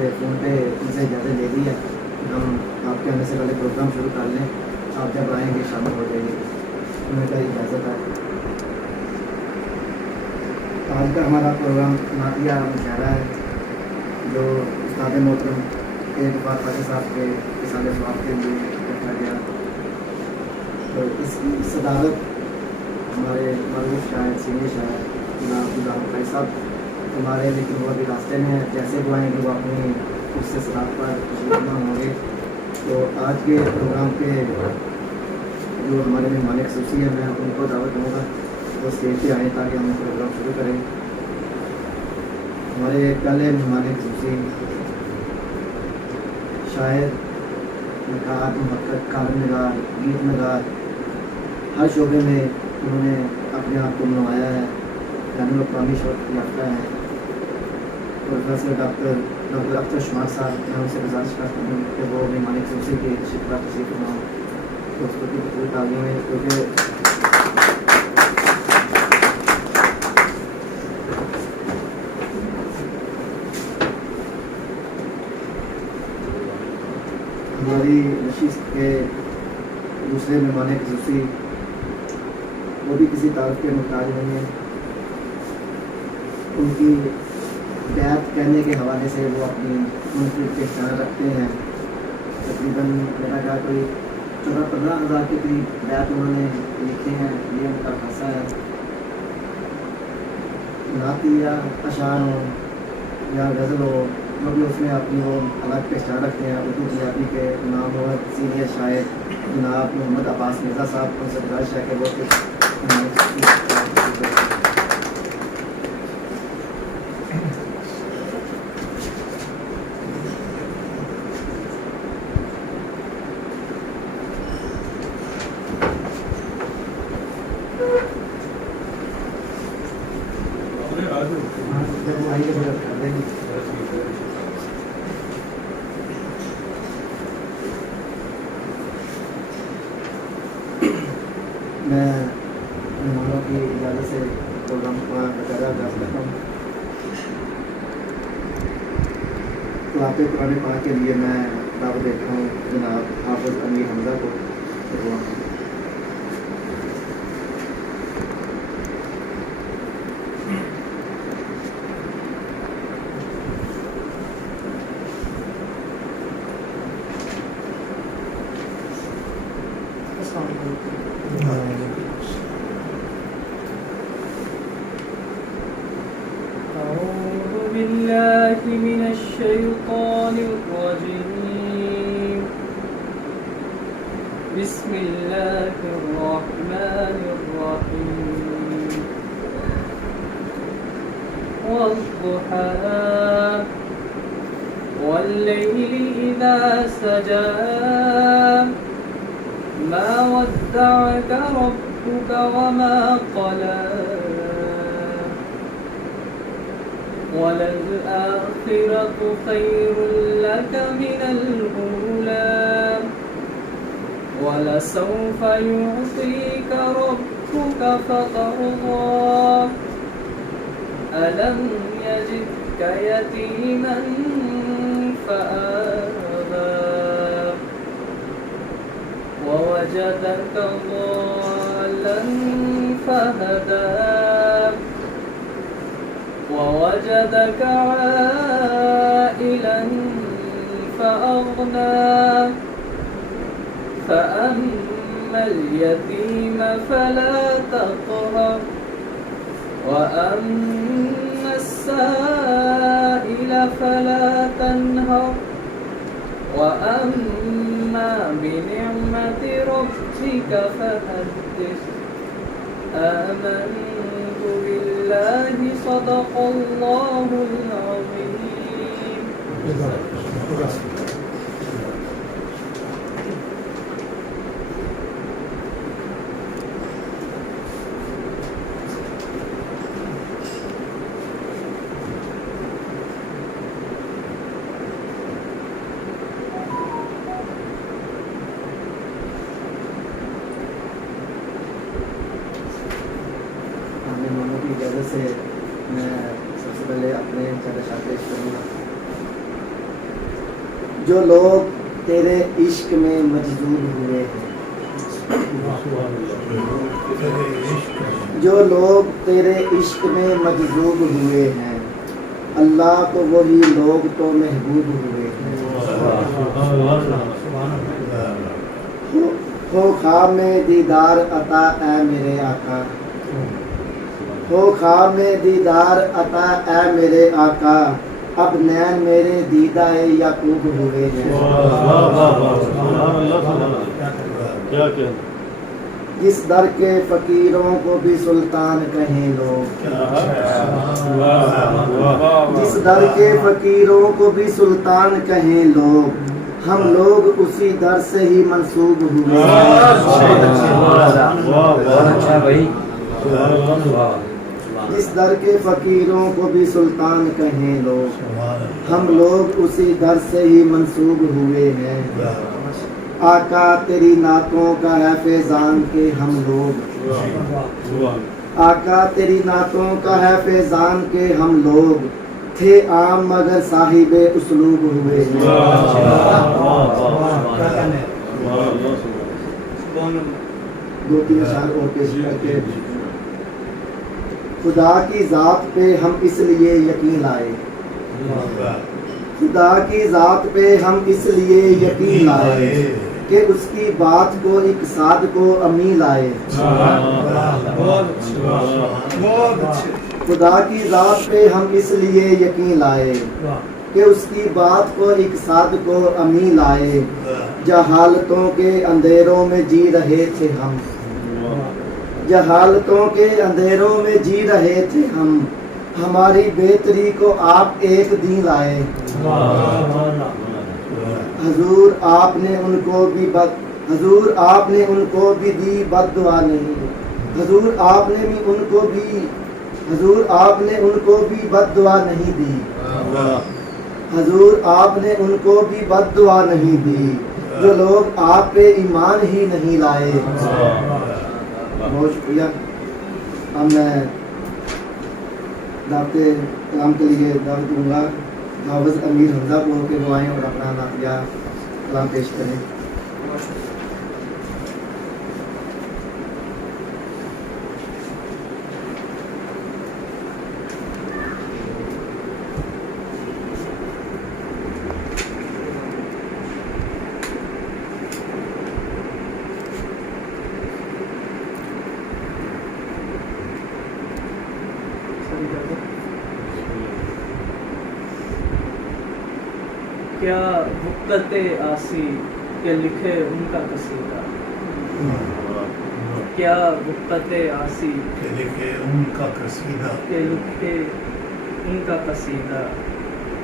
سے فون پہ ان سے اجازت لے لی ہے کہ ہم آپ کے آنے سے پہلے پروگرام شروع کر لیں, آپ جب آئیں گے شامل ہو جائے گی, انہیں کا اجازت ہے. آج کا ہمارا پروگرام نعتیہ مشاعرہ ہے جو استاد محترم غفار فاضل صاحب کے اصال ثواب کے لیے رکھا گیا. تو اس کی صدارت ہمارے معروف شاعر سینئر شاعر جناب عبداللہ بھائی صاحب ہمارے, لیکن وہ ابھی راستے میں ہیں, جیسے وہ آئیں گے وہ اپنی اس سے صدارت پر تشریف ہوں گے. تو آج کے پروگرام کے جو ہمارے مہمان خصوصی ہیں میں ان کو دعوت دوں گا وہ اسٹیج پہ آئیں تاکہ ہم پروگرام شروع کریں. ہمارے پہلے مہمان خصوصی شاعر, نقاد, محقق, کالم نگار, گیت نگار, ہر شعبے میں انہوں نے اپنے آپ کو منوایا ہے, بین الاقوامی شہرت یافتہ ہے. پروفیسر ڈاکٹر اختر شمار صاحب, میں ان سے گزارش کرتا ہوں کہ وہ مہمان خصوصی کی شکایت تشریف فرمائیں تو اس کو بھی بطور تعلیم ہے, کیونکہ ہماری نشست کے دوسرے مہمان خصوصی وہ بھی کسی تعارف کے محتاج نہیں ہیں. ان کی بیعت کہنے کے حوالے سے وہ اپنی منفرد پہچان رکھتے ہیں. تقریباً میرا کہا کوئی 14-15 ہزار کے قریب بیعت انہوں نے لکھے ہیں, یہ ان کا خاصہ ہے. نعت یا اشعار ہو یا غزل ہو, جو بھی اس میں اپنی وہ الگ پہچان رکھتے ہیں. اردو پنجابی کے نام اور سینئر شاعر جناب محمد عباس مرزا صاحب, ان سے گزارش ہے کہ وہ میں مہمانوں کی اجازت سے پروگرام کا باقاعدہ آغاز کرتا ہوں. قرآن قرآن پاک کے لیے میں دعوت دیتا ہوں جناب حافظ امیر حمزہ کو. أعوذ بالله من الشيطان الرجيم. بسم الله الرحمن الرحيم. والضحى والليل إذا سجى ما ودعك ربك وما قلى وللآخرة خير لك من الأولى ولسوف يعطيك ربك فترضى ألم يجدك يتيما فآوى ووجدك ضالا فهدى ووجدك عائلا فأغنى فأما اليتيم فلا تقهر وأما السائل فلا تنهر وأما بنعمة ربك فحدث. آمنت بالله صدق الله العظيم. سے میں سب سے پہلے اپنے چند اشعار پیش کروں گا. جو لوگ تیرے عشق میں مجذوب ہوئے ہیں، جو لوگ تیرے عشق میں مجذوب ہوئے ہیں، اللہ تو وہی لوگ تو محبوب ہوئے ہیں۔ ہو خواب میں دیدار عطا اے میرے آقا، ہو خواب میں دیدار عطا اے میرے آقا، اب نین میرے دیدہ یعقوب ہوئے ہیں۔ جس در کے فقیروں کو بھی سلطان کہیں لوگ، جس در کے فقیروں کو بھی سلطان کہیں لوگ، ہم لوگ اسی در سے ہی منسوب ہوئے ہیں۔ جس در کے فقیروں کو بھی سلطان کہیں لوگ، ہم لوگ اسی در سے ہی منسوب ہوئے ہیں۔ آقا تیری نعتوں کا ہے فیضان کے ہم لوگ، آقا تیری نعتوں کا ہے فیضان کے ہم لوگ، تھے عام مگر صاحب اسلوب ہوئے ہیں۔ دو تین اشعار اور پیش کر کے، خدا کی ذات پہ ہم اس لیے یقین لائے، خدا کی ذات پہ ہم اس لیے یقین لائے کہ اس کی بات کو ایک صادق و امی لائے۔ خدا کی ذات پہ ہم اس لیے یقین لائے کہ اس کی بات کو ایک صادق و امی لائے۔ جہالتوں کے اندھیروں میں جی رہے تھے ہم، جہالتوں کے اندھیروں میں جی رہے تھے ہم، ہماری بہتری کو آپ ایک دن لائے۔ حضور آپ نے ان کو بھی حضور آپ نے ان کو بھی دی بد دعا نہیں، حضور آپ نے بھی ان کو بھی حضور آپ نے ان کو بھی بد دعا نہیں دی، حضور آپ نے ان کو بھی بد دعا نہیں دی، جو لوگ آپ پہ ایمان ہی نہیں لائے۔ بہت شکریہ۔ اب میں دعوت کلام کے لیے دعوت دوں گا حافظ امیر حمزہ کو کہ وہ آئیں اور اپنا نعتیہ کلام پیش کریں۔ کیا وقت آسی کہ لکھے ان کا قصیدہ، کیا وقت آسی کہ لکھے ان کا قصیدہ، کہ لکھے ان کا قصیدہ،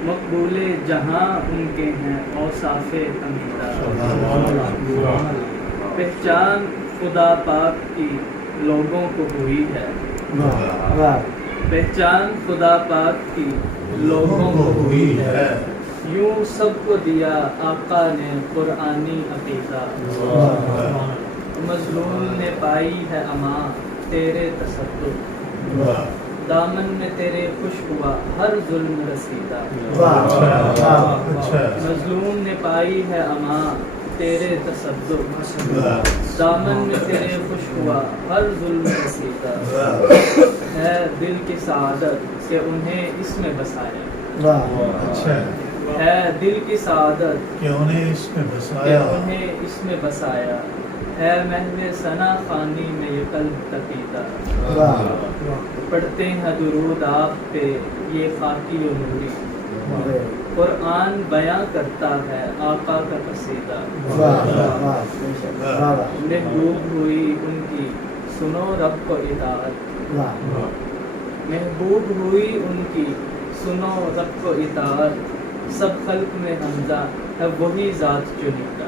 مقبول جہاں ان کے ہیں اوصاف حمیدہ۔ پہچان خدا پاک کی لوگوں کو ہوئی ہے، پہچان خدا پاک کی لوگوں کو ہوئی ہے، یوں سب کو دیا آقا نے قرآنی عقیدہ۔ مظلوم نے پائی ہے اما تیرے تصدق، دامن میں تیرے خوش ہوا ہر ظلم رسیدہ۔ مظلوم نے پائی ہے اما تیرے تصدق، دامن میں تیرے خوش ہوا ہر ظلم رسیدہ۔ ہے دل کی سعادت کہ انہیں اس میں بسایا، ہے دل کی سعادت کہ انہیں اس میں کہ بسایا، انہیں اس میں بسایا، ہے محو ثنا خوانی میں یہ قلب تپیدہ۔ پڑھتے ہیں درود آپ پہ یہ خاکی و نوری، قرآن بیاں کرتا ہے آقا کا قصیدہ۔ محبوب ہوئی ان کی سنو رب کو اطاعت، محبوب ہوئی ان کی سنو رب کو اطاعت، سب خلق میں حمزہ ہے وہی ذات چنیدہ۔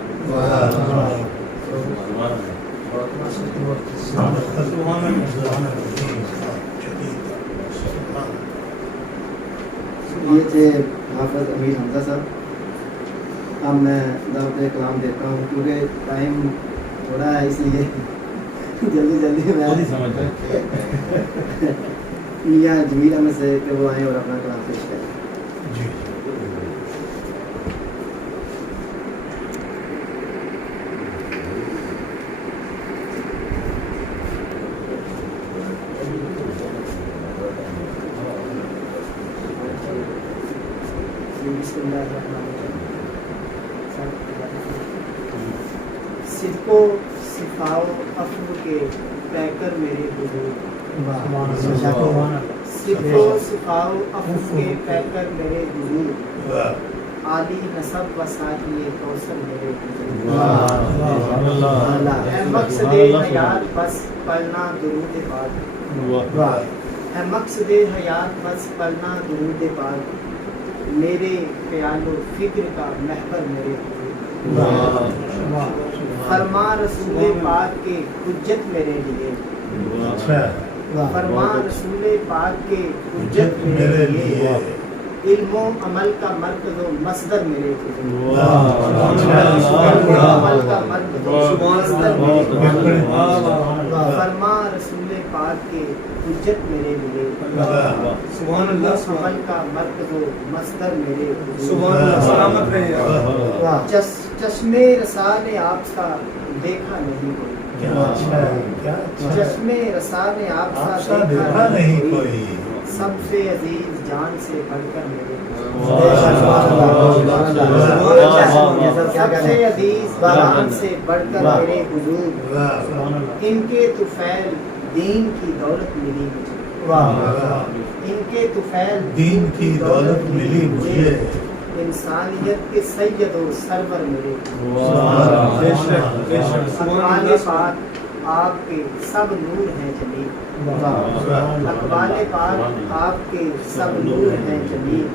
یہ تھے حافظ امیر حمزہ صاحب۔ اب میں دعوت کلام دیتا ہوں کیونکہ ٹائم تھوڑا ہے، اس لیے جلدی میں میاں جمیل احمد سے کہ وہ آئیں اور اپنا کلام پیش کریں۔ جی بسم اللہ الرحمن الرحیم. صدق و صفا و عفو کے پیکر میرے حضور. صدق و صفا و عفو کے پیکر میرے حضور. عالی نسب و ساقی کوثر میرے حضور. اے مقصد حیات بس پڑھنا درود پاک. اے مقصد حیات بس پڑھنا درود پاک. میرے خیال و فکر کا محور میرے حضور. فرما رسول پاک کے حجت میرے لیے. فرما رسول پاک کے حجت میرے لیے. علم و عمل کا مرکز و مصدر میرے حضور. علم و عمل کا مرکز و مصدر میرے حضور. فرما رسول پاک کے حجت میرے لیے. سبحان اللہ. عمل کا مرکز و مصدر میرے حضور. سبحان اللہ. سلامت رہے. چشمے رسا نے آپ کا دیکھا نہیں کوئی. چشمے رسا نے آپ کا دیکھا نہیں کوئی. سب سے عزیز جان سے بڑھ کر میرے سب سے عزیز جان سے بڑھ کر میرے حضور. ان کے طفیل دین کی دولت ملی مجھے. ان کے طفیل دین کی دولت ملی مجھے. انسانیت کے سید و سرور میرے. اقبال پاک آپ کے سب نور ہیں جمیل. اقبال پاک آپ کے سب نور ہیں جمیل.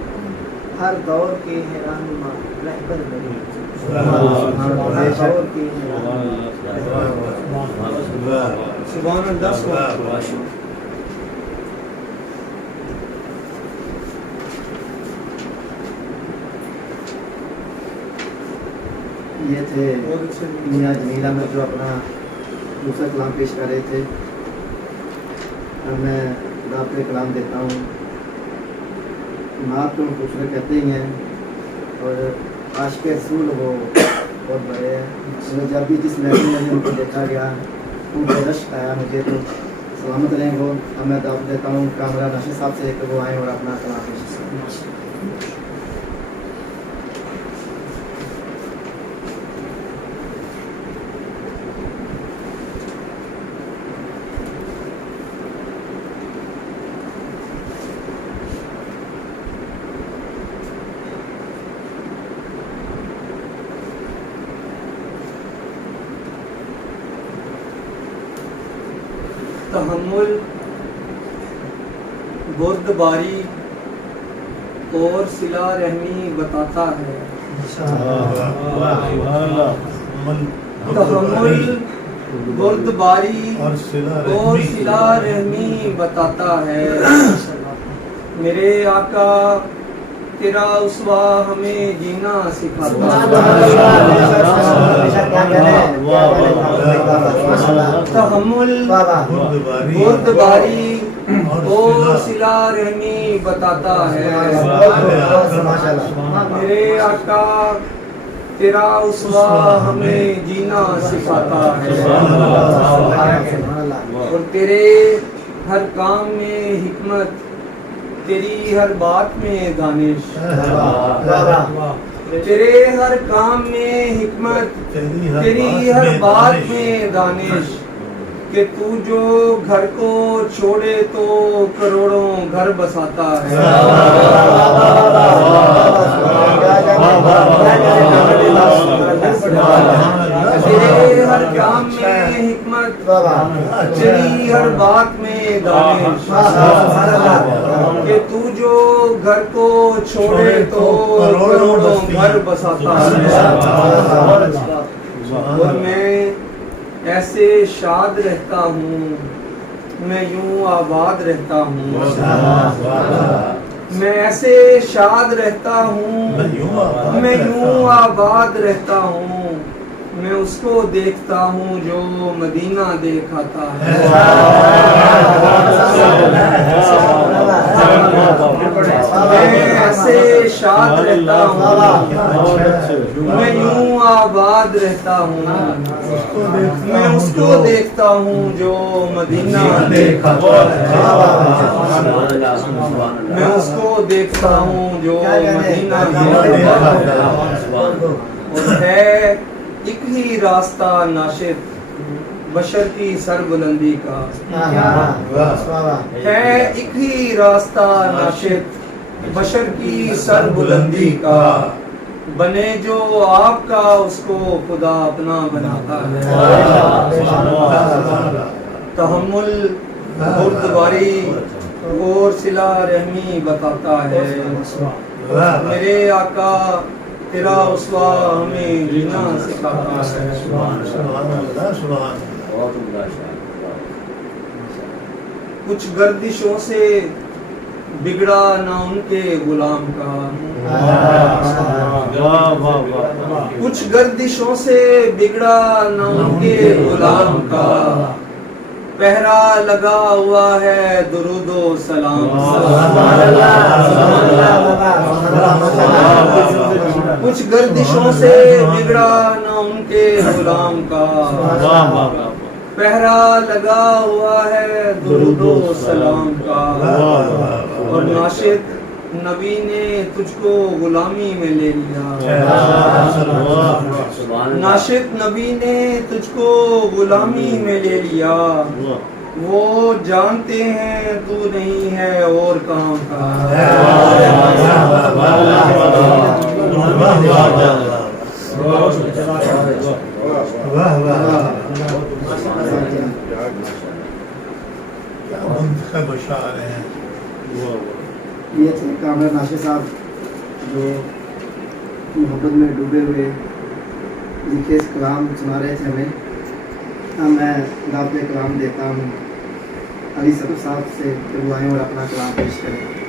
ہر دور کے ہیں رہنما رہبر میرے. ہر دور کے ہیں سبحان اللہ. یہ تھے میاں جمیل احمد جو اپنا دوسرا کلام پیش کر رہے تھے. اب میں آپ کے کلام دیتا ہوں. نعت تو خوبصورت کہتے ہی ہیں اور عاشق رسول وہ بہت بڑے ہیں. جب بھی جس محفل میں ان کو دیکھا گیا ان کو رشک آیا مجھے تو سلامت رہیں وہ. اب میں دعوت دیتا ہوں کامرہ ناشد صاحب سے کہ وہ آئیں اور اپنا کلام پیش کریں. تحمل بردباری اور صلہ رحمی بتاتا ہے. تحمل بردباری اور صلہ رحمی بتاتا ہے. میرے آقا تیرا اسوہ ہمیں جینا سکھاتا ہے. تحمل بردباری اور صلہ رحمی بتاتا ہے. میرے آقا تیرا اسوہ ہمیں جینا سکھاتا ہے. اور تیرے ہر کام میں حکمت تیری ہر بات میں دانش. تیرے ہر کام میں حکمت تیری ہر بات میں دانش. کہ تو جو گھر کو چھوڑے تو کروڑوں گھر بساتا ہے. تیرے ہر کام میں حکمت تیری ہر بات میں دانش. کہ تو جو گھر کو چھوڑے تو کروڑوں گھر بساتا ہے. اور میں ایسے شاد رہتا ہوں میں یوں آباد رہتا ہوں. میں ایسے شاد رہتا ہوں میں یوں آباد رہتا ہوں. میں اس کو دیکھتا ہوں جو مدینہ دیکھاتا ہے. میں ایسے شاد رہتا ہوں میں یوں آباد رہتا ہوں. میں اس کو دیکھتا ہوں جو مدینہ دیکھاتا ہے. میں اس کو دیکھتا ہوں جو مدینہ دیکھا اور ہے ایک ہی راستہ ناشد بشر کی سر بلندی کا ہے ایک ہی راستہ ناشد بشر کی سر بلندی کا بنے جو آپ کا اس کو خدا اپنا بناتا ہے تحمل بردباری اور صلہ رحمی بتاتا ہے میرے آقا تیرا اسوا ہمیں جینا سکھاتا ہے کچھ گردشوں سے بگڑا نہ ان کے غلام کا کچھ گردشوں سے بگڑا نہ ان کے غلام کا پہرا لگا ہوا ہے درود و سلام کچھ گردشوں سے بگڑا نہ ان کے غلام کا پہرا لگا ہوا ہے درود و سلام کا اور ناشد نبی نے تجھ کو غلامی میں لے لیا ناشد نبی نے تجھ کو غلامی میں لے لیا وہ جانتے ہیں تو نہیں ہے اور کام کا منتخب اشعار ہیں یہ تھے کامران ناشد صاحب جو محبت میں ڈوبے ہوئے لکھے اس کلام سنا رہے تھے ہمیں میں دعوت کلام دیتا ہوں علی صدر صاحب سے کہ وہ آئیں اور اپنا کلام پیش کریں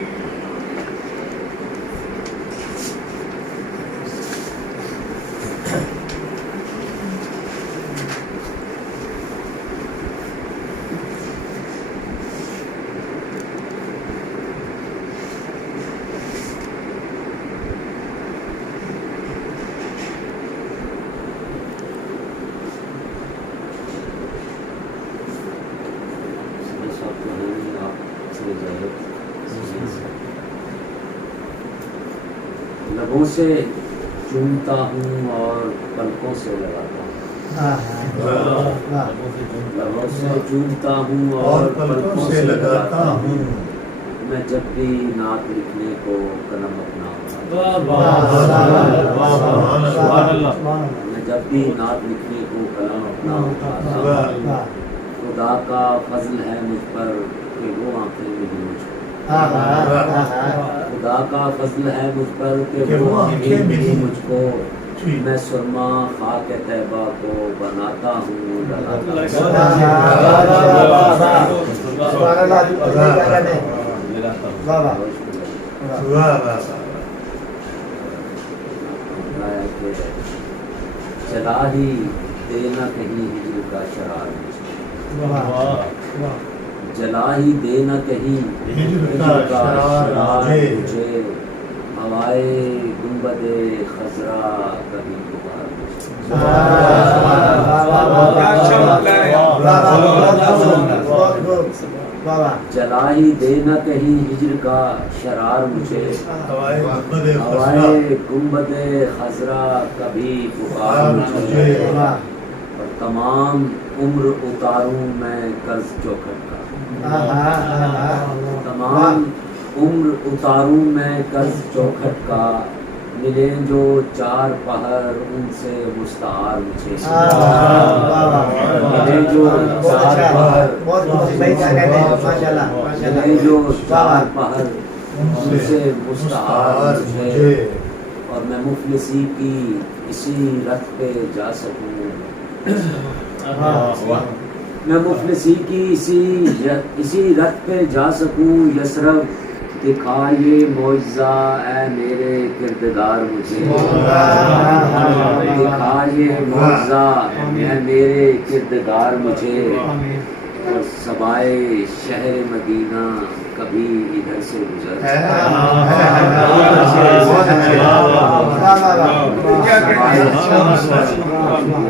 لبوں سے چومتا ہوں اور پلکوں سے لگاتا ہوں لبوں سے چومتا ہوں اور پلکوں سے لگاتا ہوں میں جب بھی نعت لکھنے کو قلم اپنا میں جب بھی نعت لکھنے کو قلم اپنا اٹھاتا ہوں خدا کا فضل ہے مجھ پر کہ وہ آنکھیں ملی مجھ کو خدا کا فضل ہے مجھ پر کہ وہ آنکھیں ملی مجھ کو میں سرما خاک طیبہ کو بناتا ہوں چلا ہی دینا کہیں ہجر کا شرار جلا ہی دینا کہیں ہجر کا شرار مجھے ہوائے گنبد خضرا کبھی پکار جلا ہی دینا کہیں ہجر کا شرار مجھے ہوائے گنبد خضرا کبھی پکار مجھے اور تمام عمر اتاروں میں قرض چوکھٹ کا تمام عمر اتاروں میں قرض چوکھٹ کا ملیں جو چار پہر ان سے مستعار مجھے ملیں جو چار پہر ملیں جو چار پہر ان سے مستعار مجھے اور میں مفلسی کی اسی رت پہ جا سکوں میں مفلسی کی اسی رت پہ جا سکوں یسرب دکھا یہ معجزہ اے میرے کردگار مجھے دکھا یہ معجزہ اے میرے کردگار مجھے اور سبائے شہر مدینہ کبھی ادھر سے گزر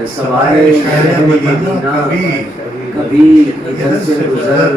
سوائے شہر مدینہ کبھی ادھر سے گزر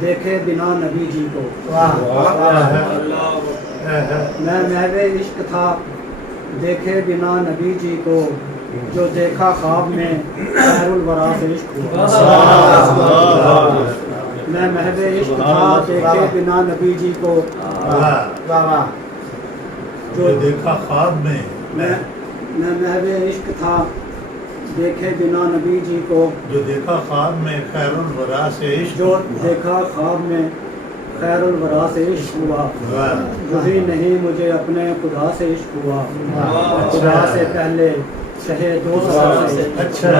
دیکھے بنا نبی جی کو میں محو عشق تھا دیکھے بنا نبی جی کو جو دیکھا خواب میں خیر الورا سے عشق ہوا میں محو عشق تھا دیکھے بنا نبی جی کو جو دیکھا خواب میں میں محو عشق تھا دیکھے بنا نبی جی کو جو دیکھا خواب میں خیر الورا سے عشق جو دیکھا خواب میں خیر الورا سے عشق ہوا وہی نہیں مجھے اپنے خدا سے عشق ہوا خدا سے پہلے شہے دو سے اچھا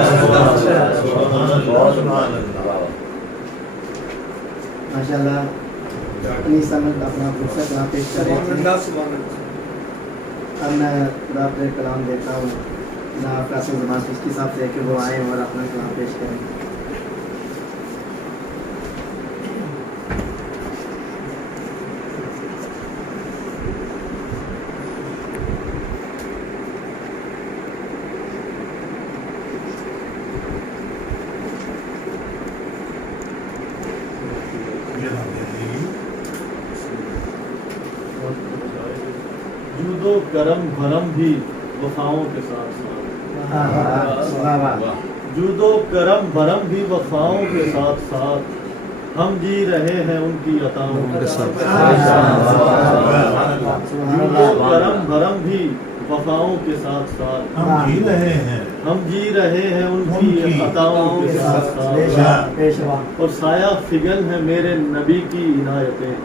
ماشاء اللہ اپنی سمجھ اپنا فرصت یہاں پیش کر رہے تھے. اب میں خدا پر کلام دیتا ہوں جناب قاسم زمان چشتی صاحب سے کہ وہ آئیں اور اپنا کلام پیش کریں. جود و کرم بھرم بھی وفاؤں کے ساتھ ساتھ جود و کرم بھرم بھی وفاؤں کے ساتھ ساتھ ہم جی رہے ہیں ان کی عطاؤں کے ساتھ جود و کرم بھرم بھی وفاؤں کے ساتھ ساتھ ہم جی رہے ہیں ہم جی رہے ہیں ان کی عطاؤں کے ساتھ ساتھ اور سایہ فگن ہے میرے نبی کی عنایتیں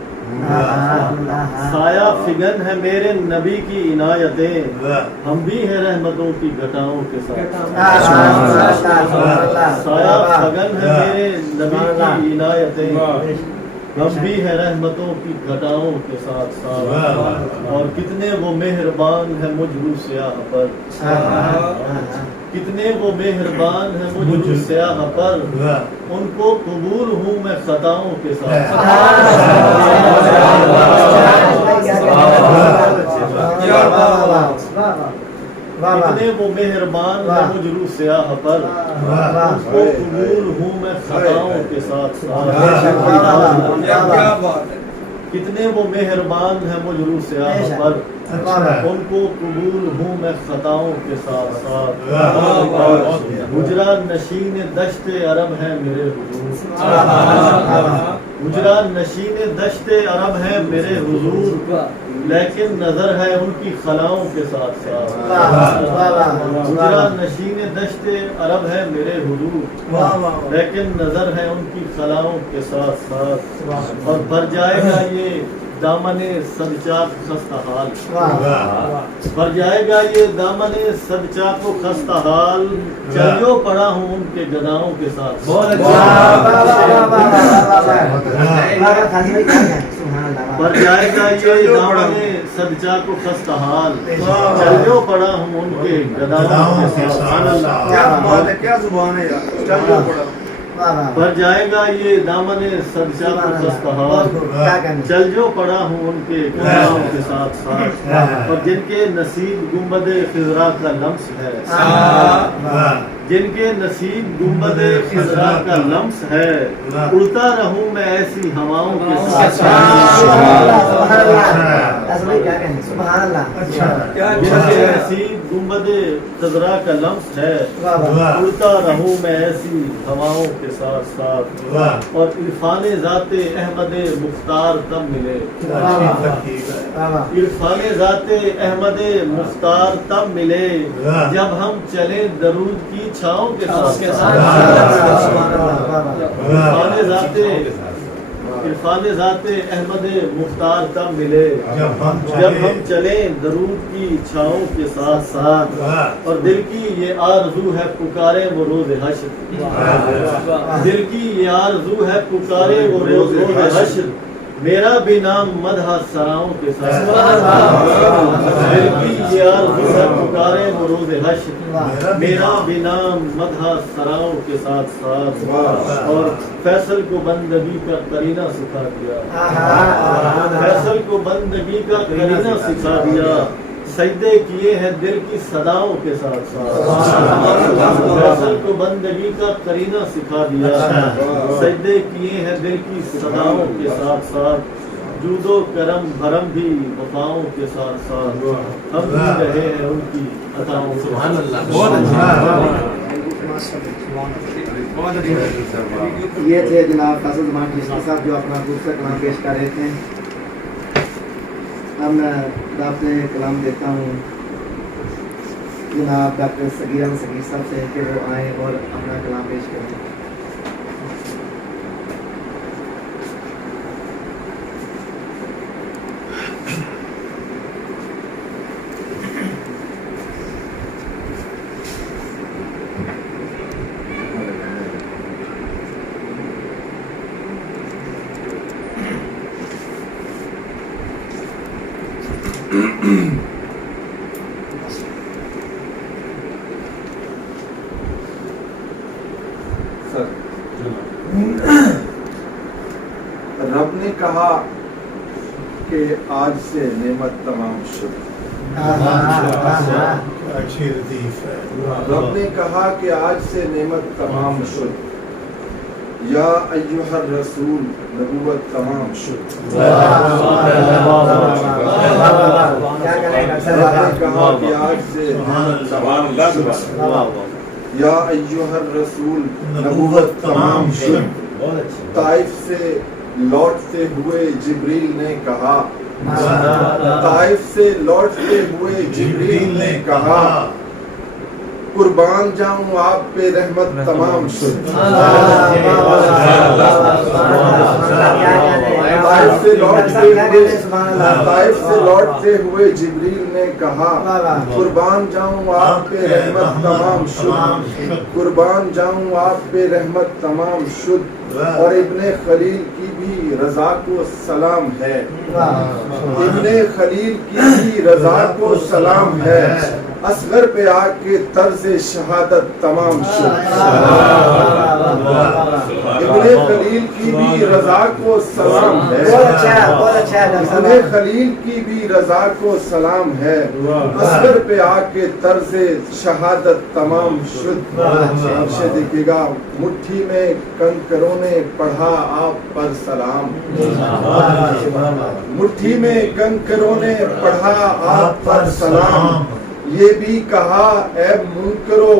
سایہ فگن ہے میرے نبی کی عنایتیں ہم بھی ہیں رحمتوں کی گھٹاؤں کے ساتھ سایہ فگن ہے میرے نبی کی عنایتیں ہم بھی ہیں رحمتوں کی گھٹاؤں کے ساتھ ساتھ اور کتنے وہ مہربان ہیں مجھ رو سیاہ پر کتنے وہ مہربان ہیں مجھ رو سیاہ پر ان کو قبول ہوں میں خطاؤں کے ساتھ کتنے وہ مہربان ہیں مجھ رو سیاہ پر ان کو قبول ہوں میں خطاؤں کے ساتھ کتنے وہ مہربان ہیں مجھ رو سیاہ پر ان کو قبول ہوں میں خطاؤں کے ساتھ ساتھ گجرا نشین دشت عرب ہے میرے حضور گجرا نشین دشت عرب ہے میرے حضور لیکن نظر ہے ان کی خلاؤں کے ساتھ ساتھ گجرا نشین دشت عرب ہے میرے حضور لیکن نظر ہے ان کی خلاؤں کے ساتھ ساتھ اور بھر جائے گا یہ دامن صدچاک خستہ حال بھر جائے گا یہ دامن صدچاک و خستہ حال چلیو پڑا ہوں ان کے گداؤں کے ساتھ بھر جائے گا یہ دامن صدچاک و خستہ حال چلیو پڑا ہوں ان کے گداؤں کے ساتھ کیا زبان ہے یار چلیو پڑا بھر جائے گا یہ دامن صدچاک و خستہ حال چل جو پڑا ہوں ان کے گداؤں کے ساتھ ساتھ اور جن کے نصیب گنبد خضرا کا لمس ہے جن کے نصیب گنبد خضرا کا لمس ہے اڑتا رہوں میں ایسی ہواؤں کے ساتھ جن کے نصیب گنبد خضرا کا لمس ہے اڑتا رہوں میں ایسی ہواؤں کے ساتھ ساتھ اور عرفان ذات احمد مختار تب ملے عرفان ذات احمد مختار تب ملے جب ہم چلے درود کی چھاؤں کے ساتھ عرفان ذات احمد مختار تب ملے جب ہم چلیں درود کی چھاؤں کے ساتھ ساتھ اور دل کی یہ آرزو ہے پکارے وہ روز حشر دل کی یہ آرزو ہے پکارے وہ روز حشر میرا بھی نام مدح سراؤں کے ساتھ دل کی یہ آرزو ہے پکارے وہ روز حشر میرا بھی نام مدح سراؤں کے ساتھ ساتھ اور فیصل کو بندگی کا کرینہ سکھا دیا فیصل کو بندگی کا کرینہ سکھا دیا سجدے کیے ہیں دل کی صداؤں کے ساتھ فیصل کو بندگی کا قرینہ سکھا دیا سجدے کیے ہیں دل کی صداؤں کے ساتھ ساتھ جود و کرم بھرم بھی وفاؤں کے ساتھ ساتھ ہم بھی رہے ہیں ان کی عطاؤں سے سبحان اللہ یہ تھے جناب فیصل زمان چشتی صاحب جو اپنا دوسرا کلام پیش کر رہے تھے. اب میں دعوت کلام دیتا ہوں جناب ڈاکٹر صغیر احمد صغیر صاحب سے کہ وہ آئیں اور اپنا کلام پیش کریں. رب نے کہا کہ آج سے نعمت تمام شد. اچھی ردیف ہے. رب نے کہا کہ آج سے نعمت تمام شد. یا ایھا الرسول نبوت تمام شد. رب نے کہا کہ آج سے نعمت تمام شد. یا ایھا الرسول نبوت تمام شد. طائف سے لوٹتے ہوئے جبریل نے کہا طائف سے لوٹتے ہوئے جبریل نے کہا قربان جاؤں آپ پہ رحمت تمام شد. طائف سے لوٹتے ہوئے جبریل نے کہا قربان جاؤں آپ پہ رحمت تمام شد. قربان جاؤں آپ پہ رحمت تمام شد. اور ابن خلیل کی بھی رضا کو سلام ہے. ابن خلیل کی بھی رضا کو سلام ہے. اصغر پہ آ کے طرز شہادت تمام شد. ابن خلیل کی بھی رضا کو سلام ہے. ابن خلیل کی بھی رضا کو سلام ہے. اصغر پہ آ کے طرز شہادت تمام شد. سے دیکھیے گا مٹھی میں کنکروں نے پڑھا آپ پر سلام. مٹھی میں کنکروں نے پڑھا آپ پر سلام. یہ بھی کہا اے منکرو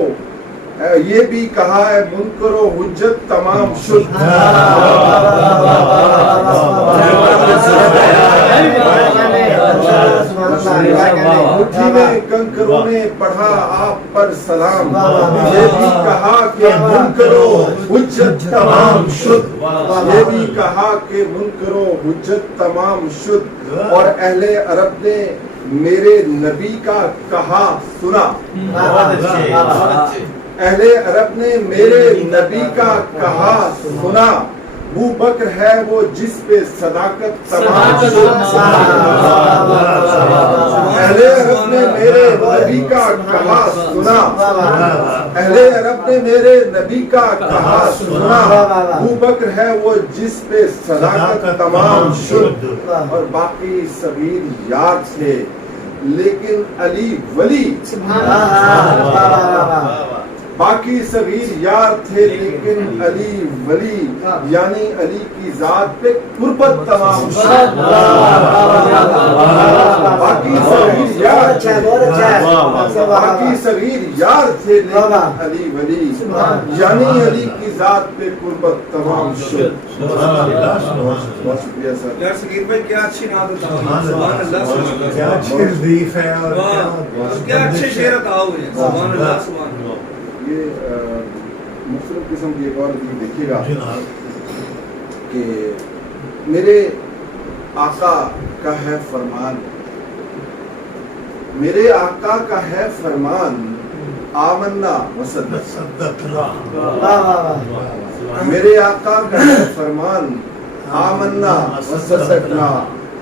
یہ بھی کہا اے منکرو حجت تمام شد. مٹھی میں کنکروں نے پڑھا آپ پر سلام. یہ بھی کہا کہ منکرو حجت تمام شد. یہ بھی کہا کہ منکرو حجت تمام شد. اور اہل عرب نے میرے نبی کا کہا سنا. اہل عرب نے میرے نبی کا کہا سنا. ابو بکر ہے وہ جس پہ صداقت تمام شد. اہل عرب نے میرے نبی کا کہا سنا. اہل عرب نے میرے نبی کا کہا سنا. ابو بکر ہے وہ جس پہ صداقت تمام شد. اور باقی صغیر یار تھے لیکن علی ولی. باقی صغیر یار تھے لیکن علی ولی یعنی علی کی ذات پہ قربت تمام شد. باقی صغیر یار تھے لیکن علی ولی یعنی علی کی ذات پہ قربت تمام شد. بہت شکریہ سر. یار صغیر بھائی کیا اچھی نعت عطا سبحان اللہ. کیا اچھی ردیف ہے اور کیا اچھے شعر عطا ہوئے ہیں. سبحان اللہ سبحان اللہ. یہ مختلف قسم کی ایک اور چیز دیکھیے گا کہ میرے آقا کا ہے فرمان. میرے آقا کا ہے فرمان آمنا وصدقنا. میرے آقا کا ہے فرمان آمنا وصدقنا.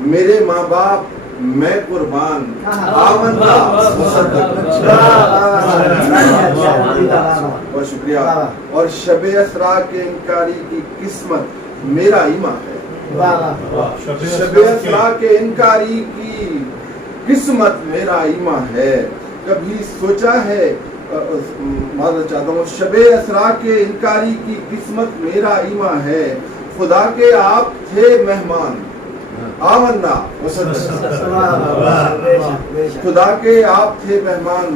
میرے ماں باپ میں قربان آمنا وصدقنا. بہت شکریہ. اور شب اسراء کے انکاری کی قسمت میرا ایمان ہے. شب اسراء کے انکاری کی قسمت میرا ایماں ہے. کبھی سوچا ہے معذرت چاہتا ہوں شب اسرا کے انکاری کی قسمت میرا ایماں ہے. خدا کے آپ تھے مہمان آمنا خدا کے آپ تھے مہمان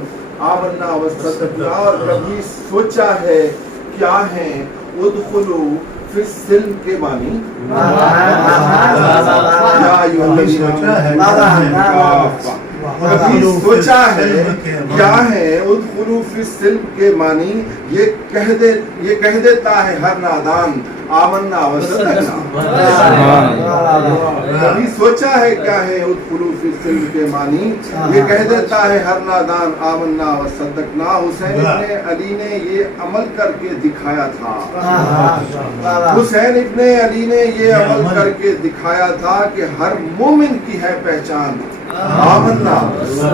آمنا وصدقنا. اور کبھی سوچا ہے کیا ہیں ادخلو فی السلم کے معنی کبھی سوچا ہے کیا ہے ادخلو فی السلم کے معنی یہ کہہ دیتا ہے ہر نادان آمنا وصدقنا. کبھی سوچا ہے کیا ہے ادخلو فی السلم کے معنی یہ کہہ دیتا ہے ہر نادان آمنا وصدقنا. حسین ابن علی نے یہ عمل کر کے دکھایا تھا. حسین ابن علی نے یہ عمل کر کے دکھایا تھا کہ ہر مومن کی ہے پہچان آمنا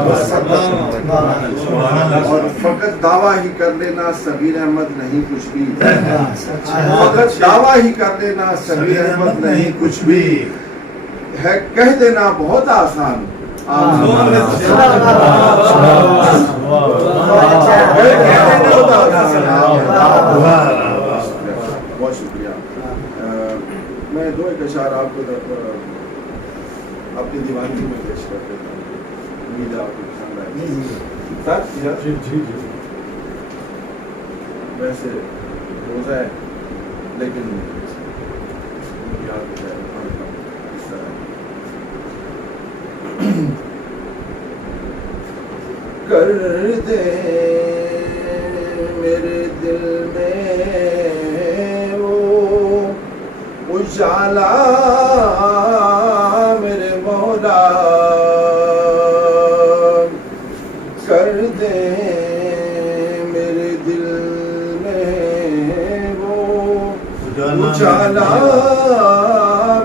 وصدقنا. اور فقط دعویٰ ہی کر لینا صغیر احمد نہیں کچھ بھی. فقط دعویٰ ہی کر لینا صغیر احمد نہیں کچھ بھی ہے. کہہ دینا بہت آسان بہت شکریہ. میں دو ایک اشعار آپ کو اپنی دیوانگی میں پیش کر دیتا ہوں. امید ہے آپ کو پسند آئے. ویسے روزہ ہے لیکن کر دے میرے دل میں وہ اجالا میرے مولا. کر دے میرے دل میں وہ اجالا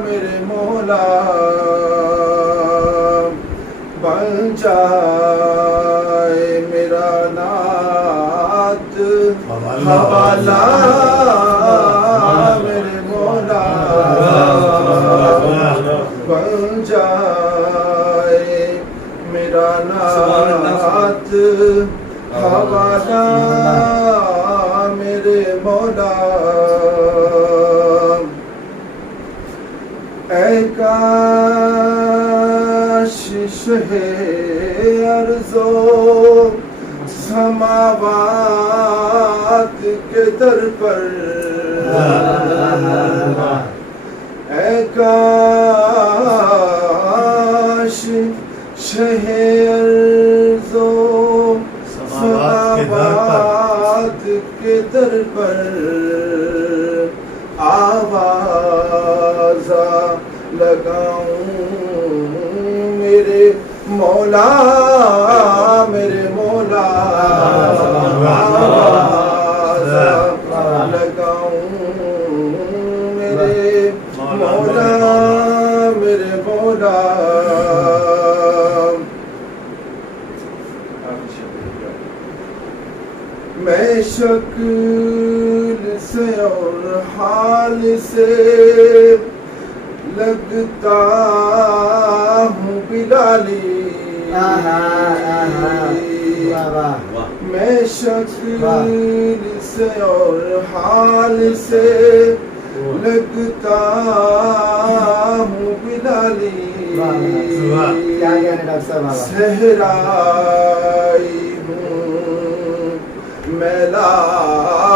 میرے مولا. بن جائے میرا نعت حوالہ میرے مولا. بن جائے میرا نعت حوالہ میرے مولا. اے کاش شہ ارض و سماوات کے در پر اے کاش شہ ارض و سماوات کے در پر آواز لگاؤں میرے مولا میرے مولا. آواز لگاؤں میرے مولا میرے مولا. میں شکل سے اور حال سے لگتا ہوں بلالی. میں شکل سے اور حال سے لگتا ہوں بلالی. صحرائی ہوں میلا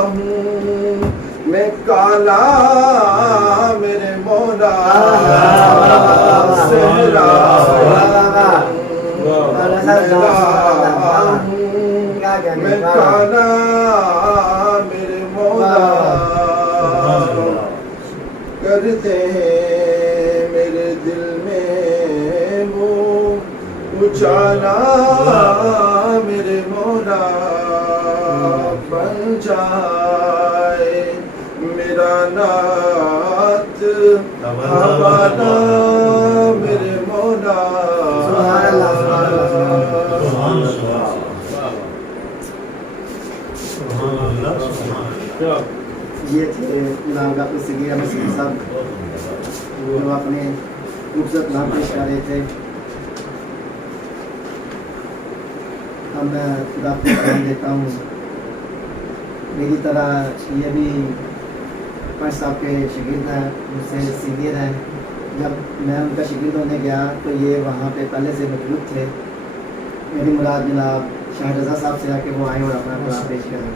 ہوں میں کالا میرے مولا. میں کالا میرے مولا. کر دے میرے دل میں وہ اجالا میرے مولا. بن جائے میرا نعت حوالہ میرے مولا. یہ تھے غلام غافر صغیر احمد صدیقی صاحب جو اپنے خوبصورت نام پیش کر رہے تھے. اب میں خدا کو سلام دیتا ہوں. میری طرح یہ بھی پنچ صاحب کے شاگرد ہیں, مجھ سے سینئر ہیں. جب میں ان کا شاگرد ہونے گیا تو یہ وہاں پہ پہلے سے موجود تھے. میری مراد جناب شاہ رضا صاحب سے آ کے وہ آئیں اور اپنا قرآن پیش کریں.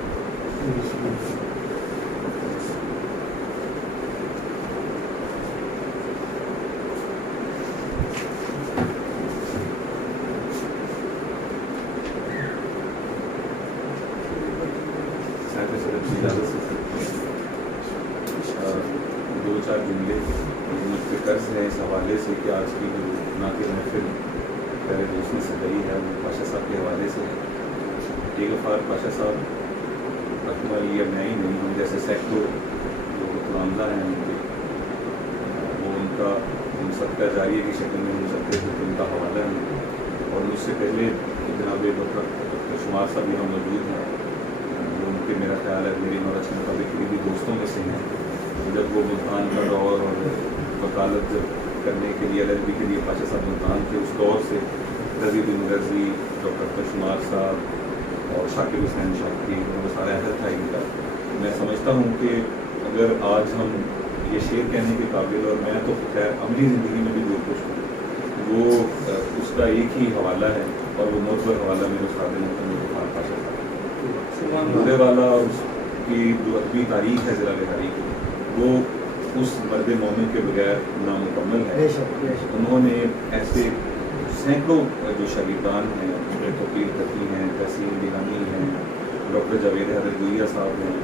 دو چار جملے مجھ پہ قرض ہے اس حوالے سے کہ آج کی جو ناطق محفل پہلے دوست نے سجائی ہے وہ پاشا صاحب کے حوالے سے ہے. ایک غفار پاشا صاحب اکمل یا میں ہی نہیں ہوں, جیسے سیکٹو جو غلامزہ ہیں ان کے, وہ ان کا ان صدقہ جاریہ کی شکل میں ہو سکتے تھے تو ان کا حوالہ ہے. اور مجھ سے پہلے جناب ڈاکٹر شمار صاحب یہاں موجود ہیں, جو ان کے میرا خیال ہے میری نالج کے مطابق قریبی دوستوں میں سے ہیں. جب وہ ملتان کا دور اور وکالت کرنے کے لیے LLB کے لیے پاشا صاحب ملتان کے اس دور سے رضی بن رضی, ڈاکٹر شمار صاحب اور شاکر حسین شاکری, وہ سارا اہل تھا ان کا. میں سمجھتا ہوں کہ اگر آج ہم یہ شعر کہنے کے قابل, اور میں تو خیر عملی زندگی میں بھی جو کچھ ہوں وہ اس کا ایک ہی حوالہ ہے, اور وہ معتبر حوالہ میرے استاد محترم پاشا صاحب بولے والا, اور اس کی جو ادبی تاریخ ہے ضلع بہاری کی, وہ اس مرد مومن کے بغیر نامکمل ہے. انہوں نے ایسے سینکڑوں جو شاگردان ہیں, توقیر تقی ہیں, تحسین دیہانی ہیں, ڈاکٹر جاوید حیدر صاحب ہیں,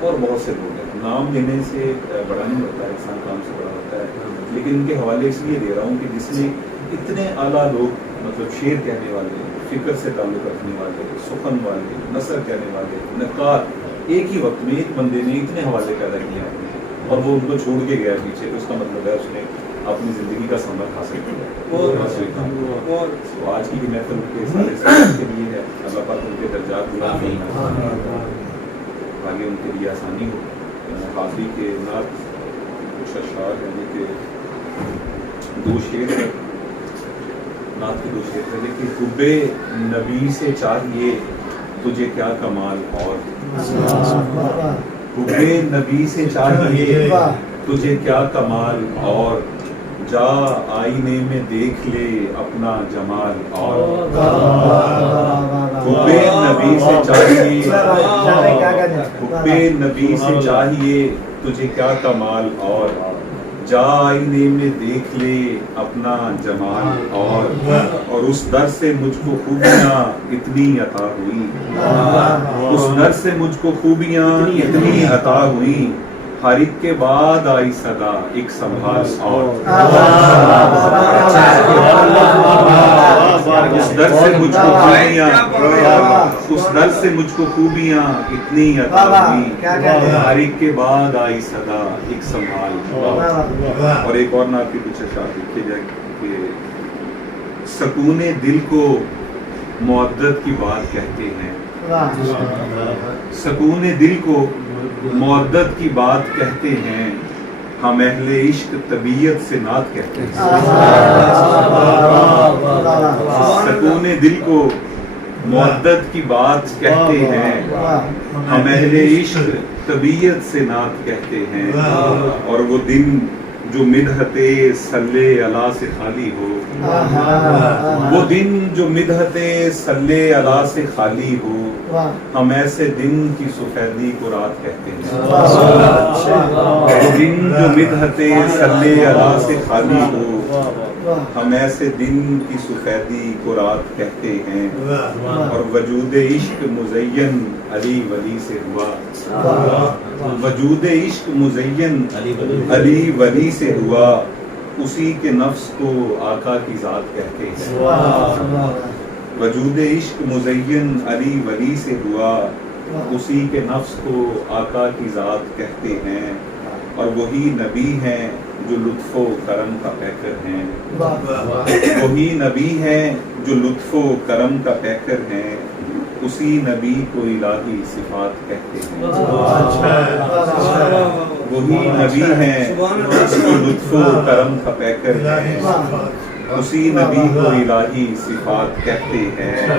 اور بہت سے لوگ ہیں. نام لینے سے بڑا نہیں ہوتا ہے, انسان کام سے بڑا ہوتا ہے. لیکن ان کے حوالے اس لیے دے رہا ہوں کہ جس نے اتنے اعلیٰ لوگ, مطلب شعر کہنے والے, فکر سے تعلق رکھنے والے, سخن والے, نثر کہنے والے, نقاد, ایک ہی وقت میں ایک بندے نے اتنے حوالے پیدا کیے ہیں اور وہ ان کو چھوڑ کے گیا پیچھے, تو اس کا مطلب ہے اس نے اپنی زندگی کا ثمر حاصل کیا. تو آج کی محفل کے سارے ساتھ کے لیے ہے, اللہ پاک ان کے درجات بلند کرنا, آگے ان کے لیے آسانی ہو. حاضری کے نعت کچھ اشعار ہیں کہ دو شعر ہے, نعت کے دو شعر ہے کہ حب نبی سے چاہیے تجھے کیا کمال, اور حب نبی سے چاہیے تجھے کیا کمال, اور جا آئینے میں دیکھ لے اپنا جمال, اور حب نبی سے چاہیے, حب نبی سے چاہیے تجھے کیا کمال, اور جا آئینے میں دیکھ لے اپنا جمال, اور اس در سے مجھ کو خوبیاں اتنی عطا ہوئی, اس در سے مجھ کو خوبیاں اتنی عطا ہوئی, ہر ایک کے بعد آئی صدا ایک سنبھال, اور اس در سے مجھ کو خوبیاں, اس در سے مجھ کو خوبیاں اتنی عطا ہوئی, ہر ایک کے بعد آئی صدا ایک سنبھال. اور ایک اور نعت کے کچھ اشعار لکھے جائے کہ سکون دل کو معدت کی بات کہتے ہیں, سکون دل کو معدت کی بات کہتے ہیں, ہم اہل عشق طبیعت سے نعت کہتے ہیں. سکون دل کو معدت کی بات کہتے ہیں, ہم اہل عشق طبیعت سے نعت کہتے ہیں, اور وہ دن جو مدحت صلی علی سے خالی ہو, وہ دن جو مدحت صلی علی سے خالی ہو, ہم ایسے دن کی سفیدی کو رات کہتے ہیں. وہ دن جو مدحت صلی علی سے خالی ہو, ہم ایسے دن کی سفیدی کو رات کہتے ہیں, اور وجود عشق مزین علی ولی سے ہوا, وجود عشق مزین علی ولی سے ہوا, اسی کے نفس کو آقا کی ذات کہتے ہیں. وجود عشق مزین علی ولی سے ہوا, اسی کے نفس کو آقا کی ذات کہتے ہیں, اور وہی نبی ہیں جو لطف و کرم کا پیکر ہیں, وہی نبی ہیں جو لطف و کرم کا پیکر ہیں, اسی نبی کو الہی صفات کہتے ہیں. وہی نبی ہیں جو لطف و کرم کا پیکر ہیں, اسی نبی کو الہی صفات کہتے ہیں,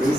20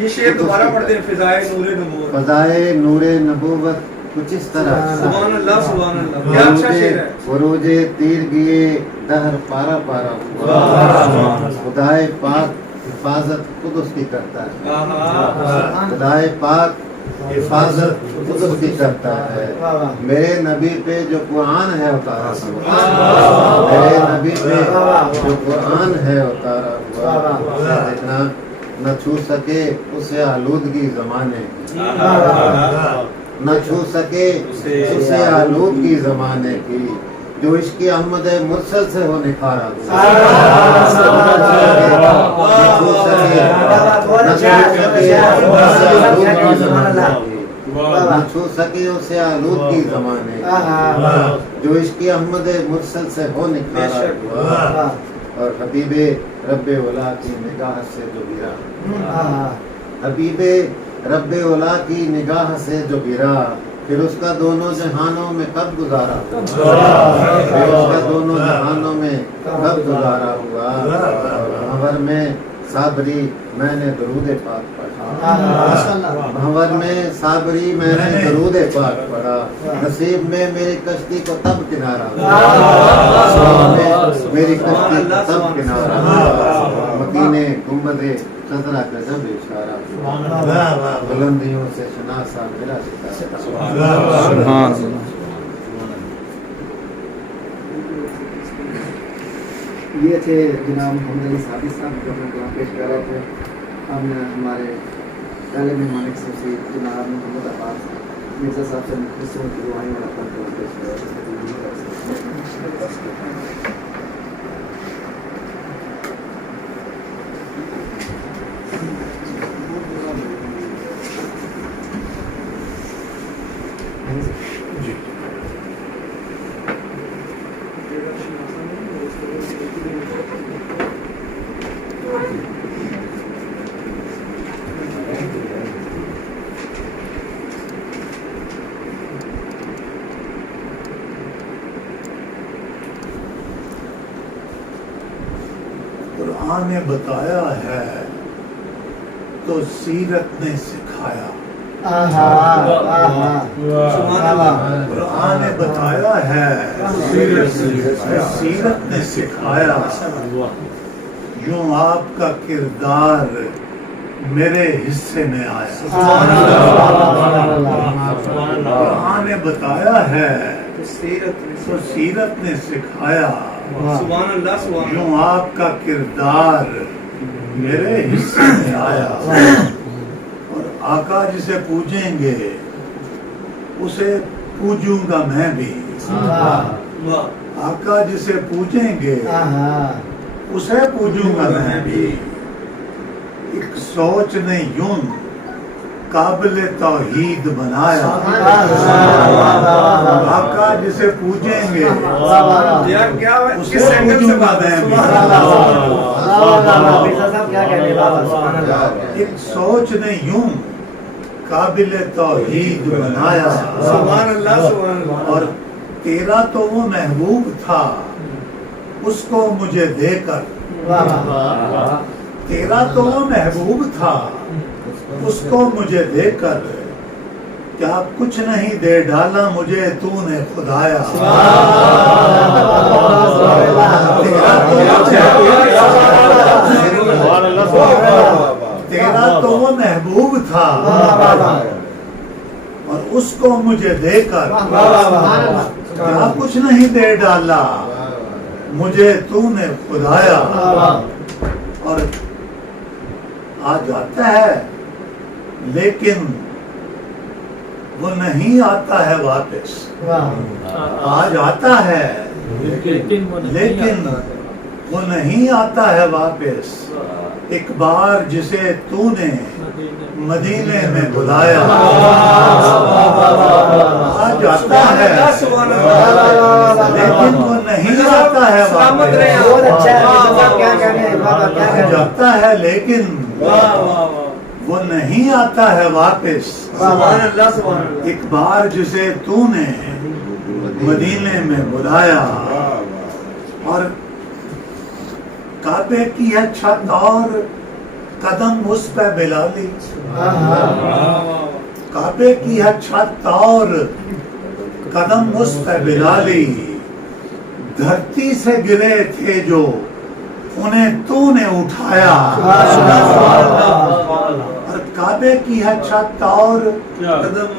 یہ شعر دوبارہ پڑھتے ہیں، فضائے نور نبوت. فضائے نور نبوت کچھ اس طرح سبحان اللہ سبحان اللہ، کیا اچھا شعر ہے. فروج تیرگیے دہر پارا پارا ہوا، خدائے پاک حفاظت خود اس کی کرتا ہے، خدائے پاک حفاظت خود اس کی کرتا ہے. میرے نبی پہ جو قرآن ہے اتارا ہوا، میرے نبی پہ جو قرآن ہے اتارا ہوا، اتنا نہ چھو سکے اسے آلودگی زمانے کی، نہ چھو سکے اسے آلودگی زمانے کی، جو عشق احمد مرسل سے ہو نکھارا ہوا، نہ چھو سکے نہ چھو سکے اسے آلودگی زمانے کی، جو عشق احمد مرسل سے ہو نکھارا ہوا، اور حبیب رب اولا کی نگاہ سے جو گرا، حبیب رب اولا کی نگاہ سے جو گرا، پھر اس کا دونوں جہانوں میں کب گزارا ہوا، پھر اس کا دونوں جہانوں میں کب گزارا ہوا. اور بھنور میں صابری میں نے درود پاک پڑھا، بھنور میں صابری میں نے درود پاک پڑھا، نصیب میں میری کشتی کو تب کنارہ ہوا، نصیب میں میری کشتی کو تب کنارہ ہوا، مکینے گنبد خضرا کا جب اشارہ ہوا، بلندیوں سے شناسا میرا ستارہ. یہ تھے جناب محمد علی صادق صاحب جو ہمیں دعا پیش کر رہے تھے. ہم ہمارے پہلے مہمان سے جناب محمد عباس مرزا صاحب سے مخلصوں کی دعائیں اور اپنا دعا پیش کر رہے تھے. قرآن نے بتایا ہے تو سیرت نے سکھایا، قرآن نے بتایا ہے سیرت نے سکھایا، یوں آپ کا کردار میرے حصے میں آیا. قرآن نے بتایا ہے تو سیرت نے سکھایا، سبحان اللہ سبحان اللہ. یوں آپ کا کردار میرے حصے میں آیا. اور آقا جسے پوجیں گے اسے پوجوں گا میں بھی، آقا جسے پوجیں گے اسے پوجوں گا میں بھی. ایک سوچ نے یوں قابل توحید بنایا، آقا جسے پوجیں گے اسے پوجوں گا میں بھی. ایک سوچ نے یوں قابل توحید بنایا، سبحان اللہ سبحان اللہ. اور تیرا تو وہ محبوب تھا اس کو مجھے دے کر، تیرا تو وہ محبوب تھا اس کو مجھے دے کر، کیا کچھ نہیں دے ڈالا مجھے تو نے خدایا. تیرا تو وہ محبوب تھا اور اس کو مجھے دے کر، کیا کچھ نہیں دے ڈالا مجھے تو نے خدایا. اور آ جاتا ہے لیکن وہ نہیں آتا ہے واپس، آ جاتا ہے لیکن وہ نہیں آتا ہے واپس. ایک بار جسے تو نے مدینے میں بلایا، آ جاتا ہے لیکن وہ نہیں آتا ہے واپس، آ جاتا ہے لیکن وہ نہیں آتا ہے واپس. ایک بار جسے تو نے مدینے میں بلایا، اور کعبے کی ہے چھت اور قدم اس پہ بلالی، کعبے کی ہے چھت اور قدم اس پہ بلالی، دھرتی سے گرے تھے جو انہیں تو نے اٹھایا، اور کعبے کی ہے چھت اور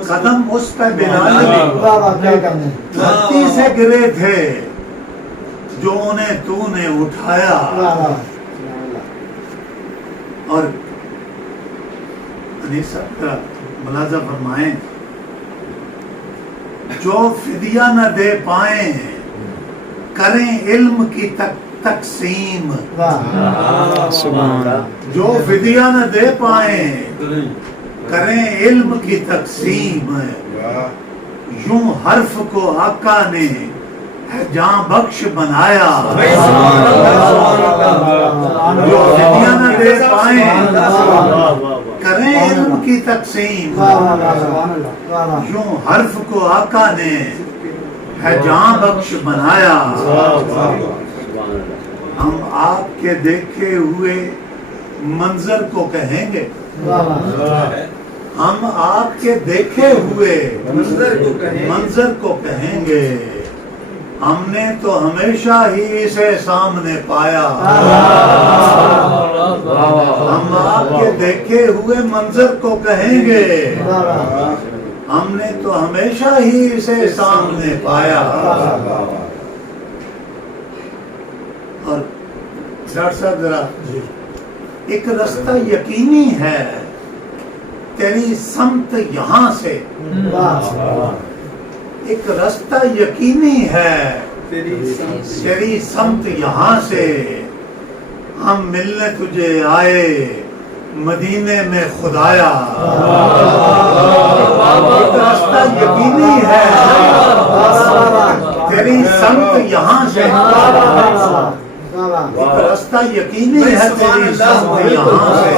قدم اس پہ بلالی، دھرتی سے گرے تھے جو انہیں تو نے اٹھایا، اور انیس صاحب کا ملاحظہ فرمائیں، جو فدیہ نہ دے پائیں کریں علم کی تقسیم، جو فدیہ نہ دے پائیں کریں علم کی تقسیم، یوں حرف کو آقا نے ہے جاں بخش بنایا، جو فدیہ نہ دے پائیں کریں علم کی تقسیم، یوں حرف کو آقا نے ہے جاں بخش بنایا، ہم آپ کے دیکھے ہوئے منظر کو کہیں گے، ہم آپ کے دیکھے ہوئے منظر کو کہیں گے، ہم نے تو ہمیشہ ہی اسے سامنے پایا، ہم آپ کے دیکھے ہوئے منظر کو کہیں گے، ہم نے تو ہمیشہ ہی اسے سامنے پایا، اور ڈاکٹر صاحب ذرا ایک رستہ یقینی ہے تیری سمت یہاں سے، ایک رستہ یقینی ہے تیری سمت یہاں سے، ہم ملنے تجھے آئے مدینے میں خدایا، ایک رستہ یقینی ہے تیری سمت یہاں سے، ایک رستہ یقینی ہے تیری سمت یہاں سے،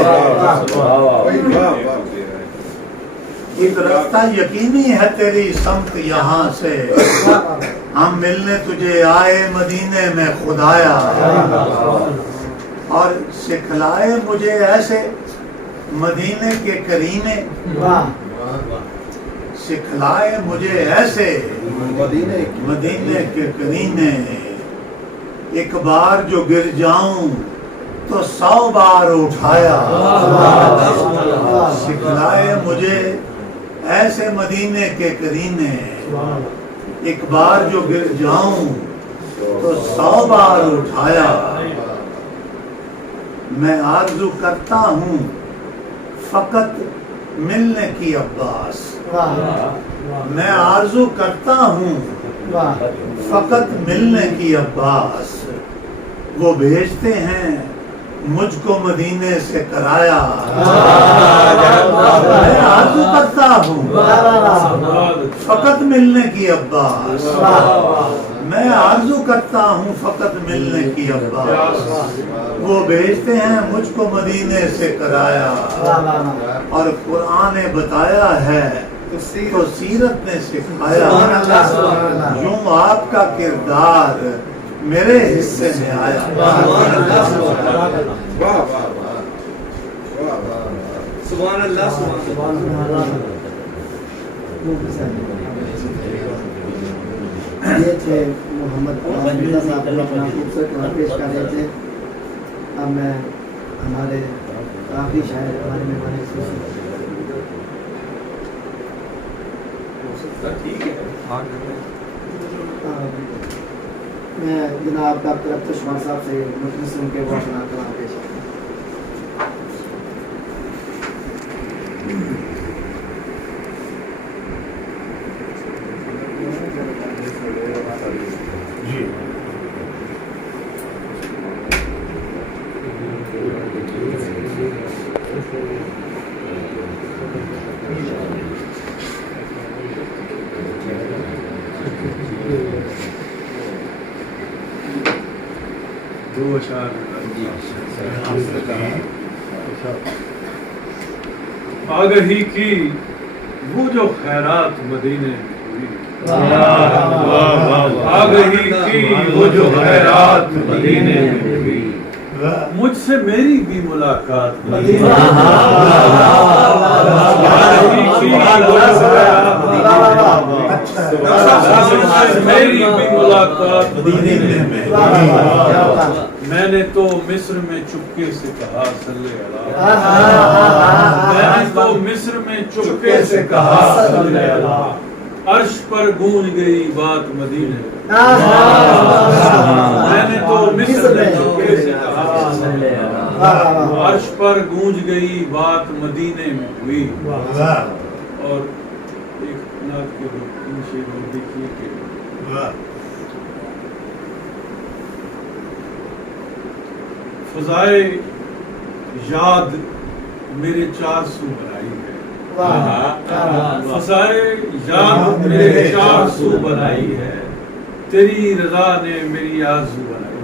ایک رستہ یقینی ہے تیری سمت یہاں سے، ہم ملنے تجھے آئے مدینے میں خدایا، اور سکھلائے مجھے ایسے مدینے کے کرینے، سکھلائے مجھے ایسے مدینے کے کرینے، ایک بار جو گر جاؤں تو 100 بار اٹھایا، سکھلائے مجھے ایسے مدینے کے کرینے، ایک بار جو گر جاؤں تو 100 بار اٹھایا، میں آرزو کرتا ہوں فقط ملنے کی عباس، میں آرزو کرتا ہوں فقط ملنے کی عباس، وہ بھیجتے ہیں مجھ کو مدینے سے کرایا، میں آرزو کرتا ہوں فقط ملنے کی عباس، میں آرزو کرتا ہوں فقط ملنے کی عباس، وہ بھیجتے ہیں مجھ کو مدینے سے کرایا، اور قرآن نے بتایا ہے تو سیرت نے سکھایا، یوں آپ کا کردار میرے حصے میں آیا، سبحان اللہ، یہ تھے محمد صاحب اپنا خوبصورت کلام پیش کر رہے تھے، اب میں ہمارے کافی شاعر ہمارے مہمان میں جناب ڈاکٹر اختر شمار صاحب سے مجلس سن کے وہ اپنا کلام پیش کرتا ہوں۔ آگہی کی وہ جو خیرات مدینے میں ہوئی، آگہی کی وہ جو خیرات مدینے میں ہوئی، مجھ سے میری بھی ملاقات میری بھی ملاقات مدینے میں، میں نے تو مصر میں چپکے سے کہا صلی اللہ، میں نے تو مصر میں چپکے سے کہا صلی اللہ، عرش پر گونج گئی بات مدینے میں، میں نے تو مصر میں چپکے سے کہا صلی اللہ، عرش پر گونج گئی بات مدینے میں ہوئی۔ اور ایک نعت کے دو تین شعر اور دیکھیے کہ فضائے یاد میرے چار سو بنائی ہے، فضائے یاد میرے چار سو بنائی ہے، تیری رضا نے میری آرزو بنائی،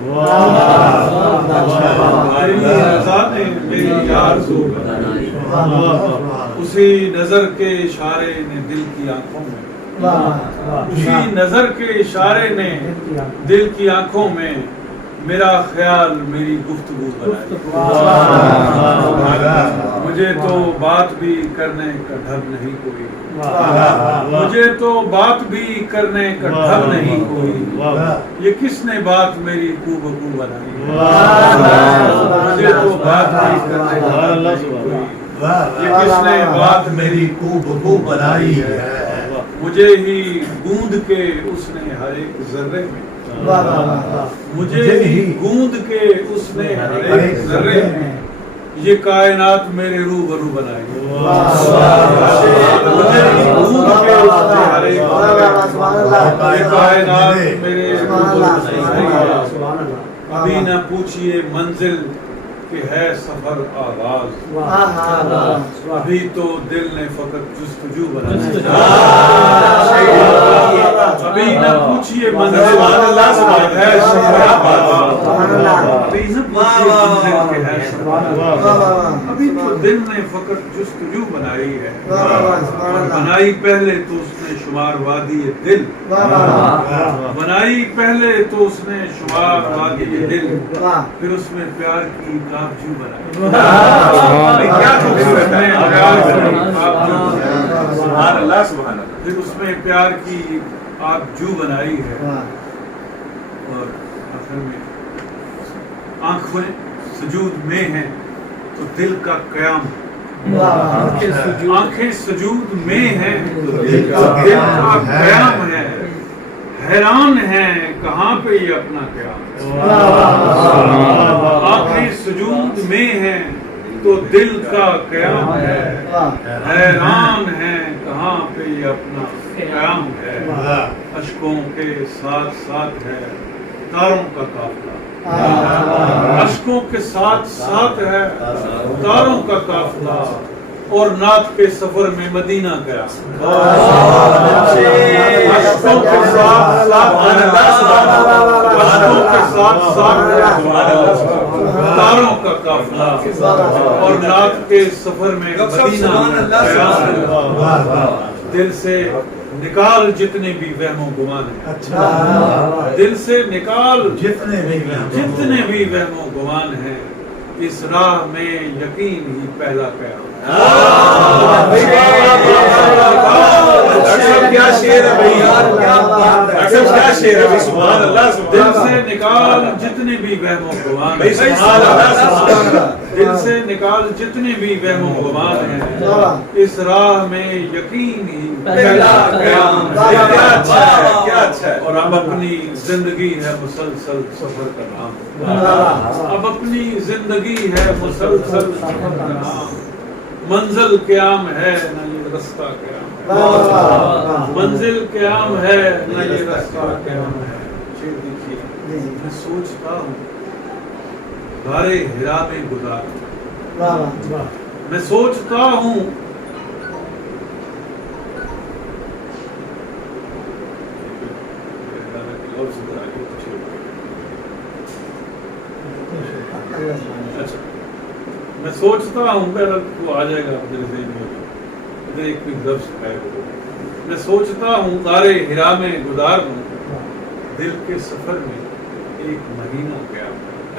تیری رضا نے میری آرزو بنائی، اسی نظر کے اشارے نے دل کی آنکھوں میں، اسی نظر کے اشارے نے دل کی آنکھوں میں میرا خیال میری گفتگو بنائی، مجھے تو بات بھی کرنے کا ڈھنگ نہیں کوئی، مجھے تو بات بھی کرنے کا ڈھنگ نہیں کوئی، یہ کس نے بات میری کو بکو بنائی، مجھے تو بات بھی کرنے کا ڈھنگ نہیں کوئی، یہ کس نے بات میری کو بکو بنائی ہے، مجھے ہی گوند کے اس نے ہر ایک ذرے میں، مجھے ہی گوند کے اس نے ہر ایک ذرے میں یہ کائنات میرے روبرو بنائی، مجھے ہی گوند کے اس نے ہر ایک ذرے میں یہ کائنات میرے روبرو بنائی، ابھی نہ پوچھئے منزل کہ ہے سفر آغاز، ابھی تو دل نے فقط جستجو بنائی، ابھی نہ پوچھئے منزل ہے سفر آغاز، ابھی نہ پوچھئے منزل کہ ہے سفر آغاز، ابھی تو دل نے فقط جستجو بنائی ہے، بنائی پہلے تو اس نے شمار وادی دل، بنائی پہلے تو اس نے شمار وادی دل، پھر اس میں پیار کی کابجو بنائی، پھر اس میں پیار کی آبجو بنائی ہے، اور آخر میں آنکھیں سجود میں ہیں تو دل کا قیام، آنکھیں سجود میں ہیں تو دل کا قیام ہے، حیران ہیں کہاں پہ یہ اپنا قیام، آنکھیں سجود میں ہیں تو دل کا قیام ہے، حیران ہیں کہاں پہ یہ اپنا قیام ہے، اشکوں کے ساتھ ساتھ ہے تاروں کا قافلہ، اشکوں کے ساتھ ساتھ ہے تاروں کا قافلہ، اور نعت کے سفر میں مدینہ گیا، اشکوں کے ساتھ ساتھ تاروں کا قافلہ، اور نعت کے سفر میں مدینہ گیا، دل سے نکال جتنے بھی وہم و گمان ہیں، دل سے نکال جتنے بھی وہم و گمان ہیں، اس راہ میں یقین ہی پہلا قیام، کیا شعر ہے بھائی یار، کیا شعر ہے، سبحان اللہ، دل سے نکال جتنے بھی وہم و گمان ہیں، دل سے نکال جتنے بھی وہم و گمان ہیں، اس راہ میں یقین ہی پہلا قیام، کیا اچھا ہے، کیا اچھا ہے، اور اب اپنی زندگی ہے مسلسل سفر کا نام، اب اپنی زندگی ہے مسلسل سفر کا نام، منزل قیام ہے نہ یہ رستہ قیام ہے، منزل قیام ہے نہ یہ رستہ قیام ہے، شعر دیکھیے، میں سوچتا ہوں غارِ ہرا میں گزار، میں سوچتا ہوں میں سوچتا ہوں وہ آ جائے گا میرے ذہن میں، ادھر ایک بھی لفظ ہے، میں سوچتا ہوں غارِ ہرا میں گزار دوں، دل کے سفر میں ایک مہینہ قیام ہے،